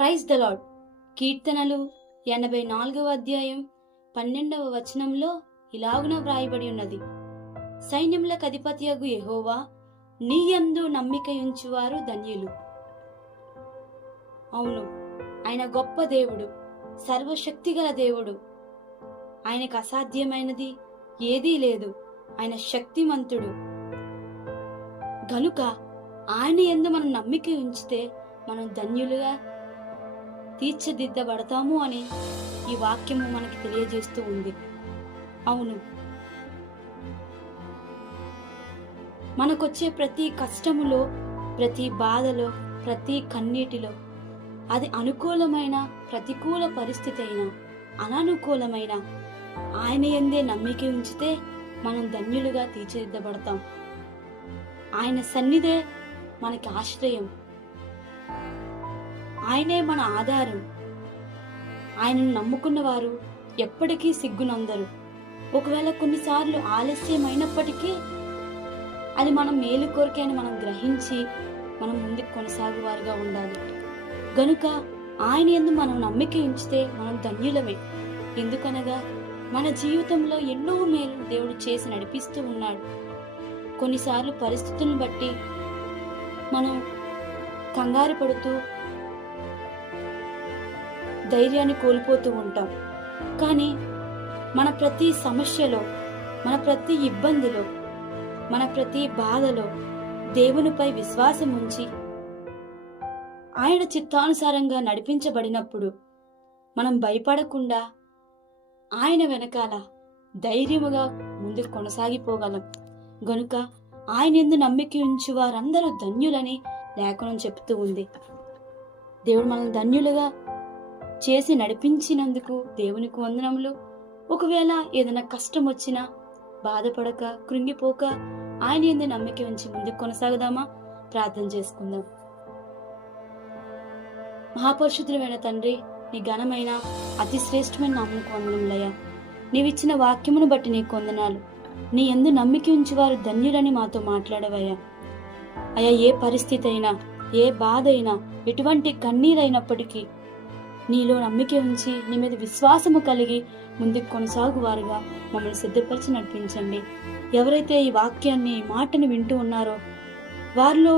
Praise the lord. కీర్తనలు 84వ అధ్యాయం 12వ వచనంలో ఇలాగున వ్రాయబడి ఉన్నది, సైన్యములకు అధిపతియగు యెహోవా, నీ యందు నమ్మికయుంచువారు ధన్యులు. అవును, ఆయన గొప్ప దేవుడు, సర్వశక్తిగల దేవుడు. ఆయనకు అసాధ్యమైనది ఏదీ లేదు. ఆయన శక్తిమంతుడు గనుక ఆయన యందు మనం నమ్మిక ఉంచితే మనం ధన్యులుగా తీర్చిదిద్దబడతాము అని ఈ వాక్యము మనకి తెలియజేస్తూ ఉంది. అవును, మనకొచ్చే ప్రతి కష్టములో, ప్రతి బాధలో, ప్రతి కన్నీటిలో, అది అనుకూలమైన ప్రతికూల పరిస్థితి అయినా అననుకూలమైన ఆయన యందే నమ్మిక ఉంచితే మనం ధన్యులుగా తీర్చిదిద్దబడతాం. ఆయన సన్నిధే మనకి ఆశ్రయం, ఆయనే మన ఆధారం. ఆయనను నమ్ముకున్న వారు ఎప్పటికీ సిగ్గునందరు. ఒకవేళ కొన్నిసార్లు ఆలస్యమైనప్పటికీ అది మనం మేలు కోరికే అని మనం గ్రహించి మనం ముందుకు కొనసాగువారుగా ఉండాలి. గనుక ఆయన యందు మనం నమ్మిక ఉంచితే మనం ధన్యులమే. ఎందుకనగా మన జీవితంలో ఎన్నో మేలు దేవుడు చేసి నడిపిస్తూ ఉన్నాడు. కొన్నిసార్లు పరిస్థితులను బట్టి మనం కంగారు పడుతూ ధైర్యాన్ని కోల్పోతూ ఉంటాం. కానీ మన ప్రతి సమస్యలో, మన ప్రతి ఇబ్బందిలో, మన ప్రతి బాధలో దేవునిపై విశ్వాసం ఉంచి ఆయన చిత్తానుసారంగా నడిపించబడినప్పుడు మనం భయపడకుండా ఆయన వెనకాల ధైర్యముగా ముందుకు కొనసాగిపోగలం. గనుక ఆయన యందు నమ్మిక ఉంచు వారందరూ ధన్యులని లేఖనం చెప్తూ ఉంది. దేవుడు మనల్ని ధన్యులుగా చేసి నడిపించినందుకు దేవునికి వందనములు. ఒకవేళ ఏదైనా కష్టం వచ్చినా బాధపడక, కృంగిపోక ఆయన యందు నమ్మిక ఉంచి ముందుకు కొనసాగుదామా? ప్రార్థన చేసుకుందాం. మహాపరిశుద్ధుడైన తండ్రి, నీ ఘనమైన అతి శ్రేష్టమైన నామమునకు వందనములయ్యా. నీవిచ్చిన వాక్యమును బట్టి నీకు వందనాలు. నీ యందు నమ్మిక ఉంచి వారు ధన్యులని మాతో మాట్లాడవయ్యా. అయ్యా, ఏ పరిస్థితి అయినా, ఏ బాధ అయినా, ఎటువంటి కన్నీరైనప్పటికీ నీలో నమ్మిక ఉంచి నీ మీద విశ్వాసము కలిగి ముందుకు కొనసాగువారుగా మమ్మల్ని సిద్ధపరిచి నడిపించండి. ఎవరైతే ఈ వాక్యాన్ని, ఈ మాటను వింటూ ఉన్నారో వారిలో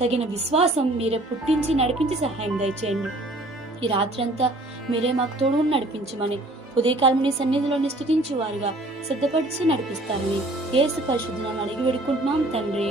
తగిన విశ్వాసం మీరే పుట్టించి నడిపించి సహాయం దయచేయండి. ఈ రాత్రంతా మీరే మాకు తోడు నడిపించమని, ఉదయకాలం నీ సన్నిధిలోని స్తుతించు వారుగా సిద్ధపరిచి నడిపిస్తారని యేసు పరిశుద్ధ నామమున అడిగి వేడుకుంటున్నాం తండ్రి.